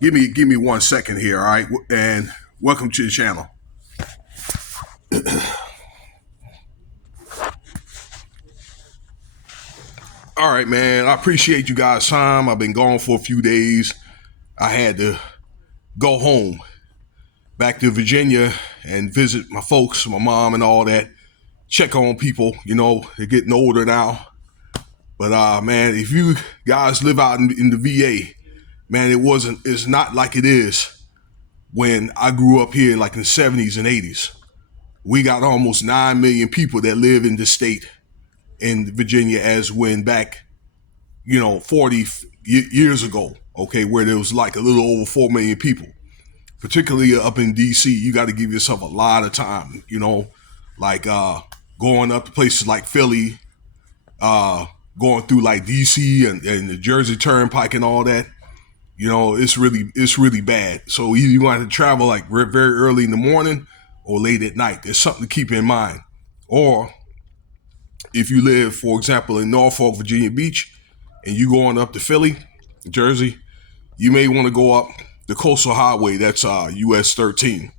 Give me 1 second here, all right? And welcome to the channel. All right, man. I appreciate you guys' time. I've been gone for a few days. I had to go home back to Virginia and visit my folks, my mom, and all that. Check on people. They're getting older now. But man, if you guys live out in the VA, man, it's not like it is when I grew up here, like in the 70s and 80s. We got almost 9 million people that live in the state in Virginia as when back, 40 years ago, okay, where there was like a little over 4 million people. Particularly up in DC, you got to give yourself a lot of time, like going up to places like Philly, uh, going through like DC and the Jersey Turnpike and all that. It's really bad. So either you want to travel like very early in the morning or late at night. There's something to keep in mind. Or if you live, for example, in Norfolk, Virginia Beach, and you going up to Philly, Jersey, you may want to go up the coastal highway. That's US 13.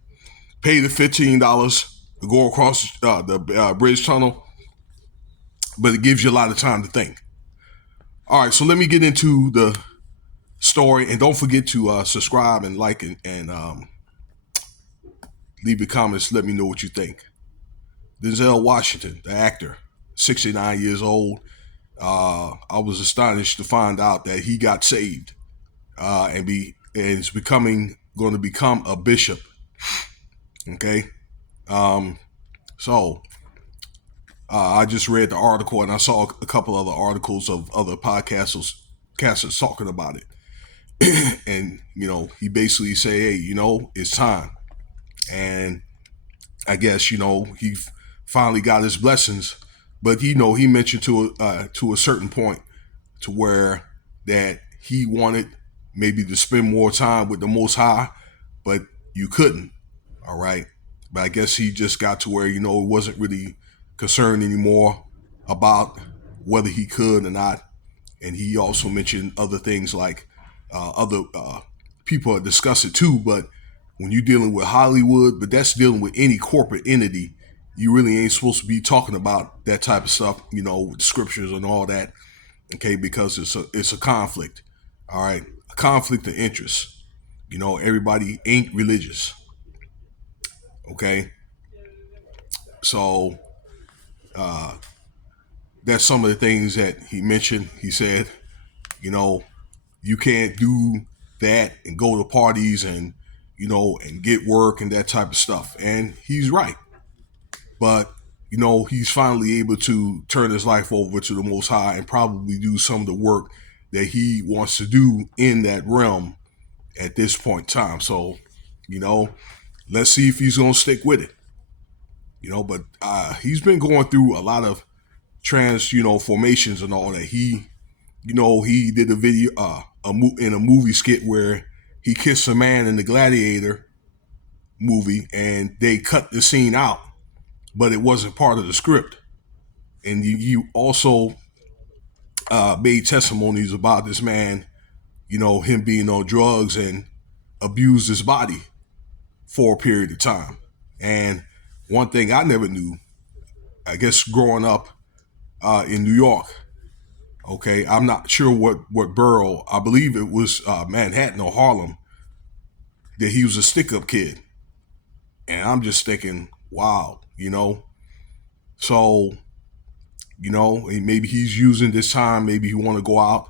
Pay the $15 to go across the bridge tunnel, but it gives you a lot of time to think. All right, so let me get into the story, and don't forget to subscribe and like and leave your comments. Let me know what you think. Denzel Washington, the actor, 69 years old. I was astonished to find out that he got saved and is going to become a bishop. Okay, so I just read the article and I saw a couple other articles of other podcasters talking about it, and he basically say, hey, it's time, and I guess he finally got his blessings, but he mentioned to a certain point to where that he wanted maybe to spend more time with the Most High, but you couldn't. All right, but I guess he just got to where it wasn't really concerned anymore about whether he could or not, and he also mentioned other things like other people discuss it too, but when you're dealing with Hollywood, but that's dealing with any corporate entity, you really ain't supposed to be talking about that type of stuff, with scriptures and all that, okay? Because it's a conflict, all right, a conflict of interest. Everybody ain't religious, okay? So that's some of the things that he mentioned. He said, you can't do that and go to parties and and get work and that type of stuff, and he's right. But he's finally able to turn his life over to the Most High and probably do some of the work that he wants to do in that realm at this point in time. So let's see if he's gonna stick with it. But he's been going through a lot of formations and all that. He did a video in a movie skit where he kissed a man in the Gladiator movie, and they cut the scene out, but it wasn't part of the script. And you also made testimonies about this man, him being on drugs and abused his body for a period of time. And one thing I never knew, I guess growing up in New York, okay, I'm not sure what borough, I believe it was Manhattan or Harlem, that he was a stick-up kid. And I'm just thinking, wow, so maybe he's using this time, maybe he want to go out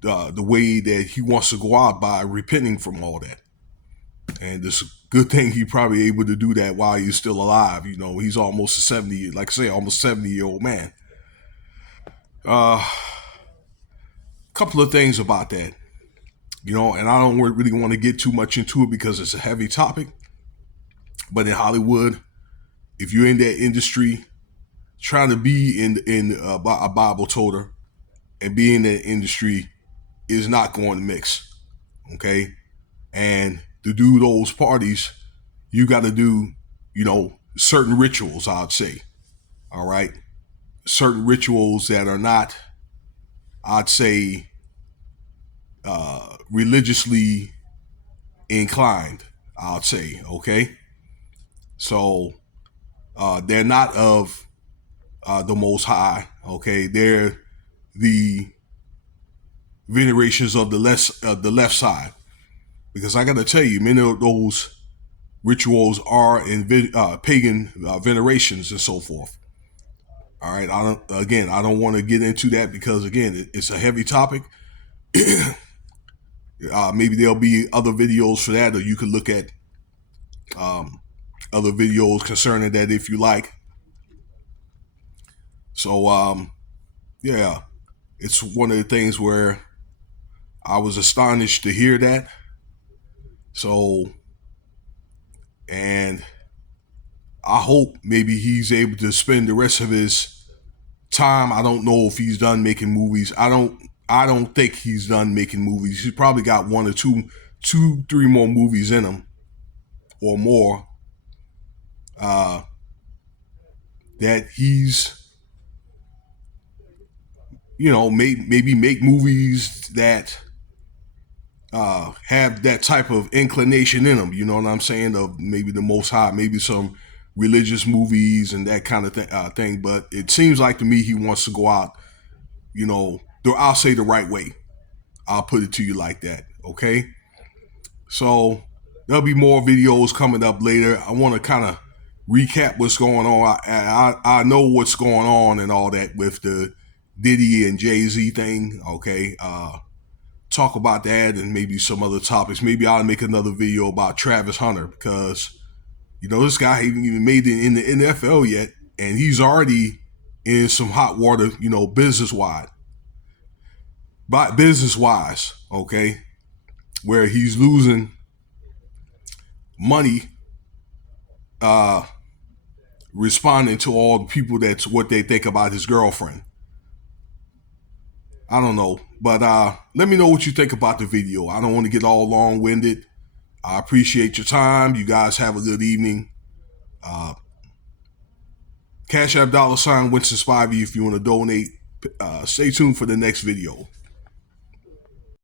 the way that he wants to go out by repenting from all that. And it's a good thing he probably able to do that while he's still alive. He's almost a 70, like I say, almost 70-year-old man. Couple of things about that, and I don't really want to get too much into it because it's a heavy topic. But in Hollywood, if you're in that industry, trying to be in a Bible toter and be in that industry is not going to mix, okay? And to do those parties, you got to do, certain rituals, I'd say, all right? Certain rituals that are not, I'd say, religiously inclined, I'll say. Okay, so they're not of the Most High. Okay, they're the venerations of the left side. Because I got to tell you, many of those rituals are in pagan venerations and so forth. All right, I don't want to get into that because again, it's a heavy topic. Maybe there'll be other videos for that, or you could look at um, other videos concerning that if you like. So yeah, it's one of the things where I was astonished to hear that. So, and I hope maybe he's able to spend the rest of his time. I don't know if he's done making movies. I don't think he's done making movies. He's probably got one or two, three more movies in him or more. Uh, that he's, maybe make movies that have that type of inclination in them. You know what I'm saying? Of maybe the Most High, maybe some religious movies and that kind of thing. But it seems like to me he wants to go out, I'll say the right way. I'll put it to you like that. Okay. So there'll be more videos coming up later. I want to kind of recap what's going on. I know what's going on and all that with the Diddy and Jay-Z thing. Okay. Talk about that and maybe some other topics. Maybe I'll make another video about Travis Hunter because, this guy hasn't even made it in the NFL yet. And he's already in some hot water, business wise, okay, where he's losing money responding to all the people that's what they think about his girlfriend. I don't know, but let me know what you think about the video. I don't want to get all long-winded. I appreciate your time. You guys have a good evening. Cash App $Winston Spivey if you want to donate. Stay tuned for the next video.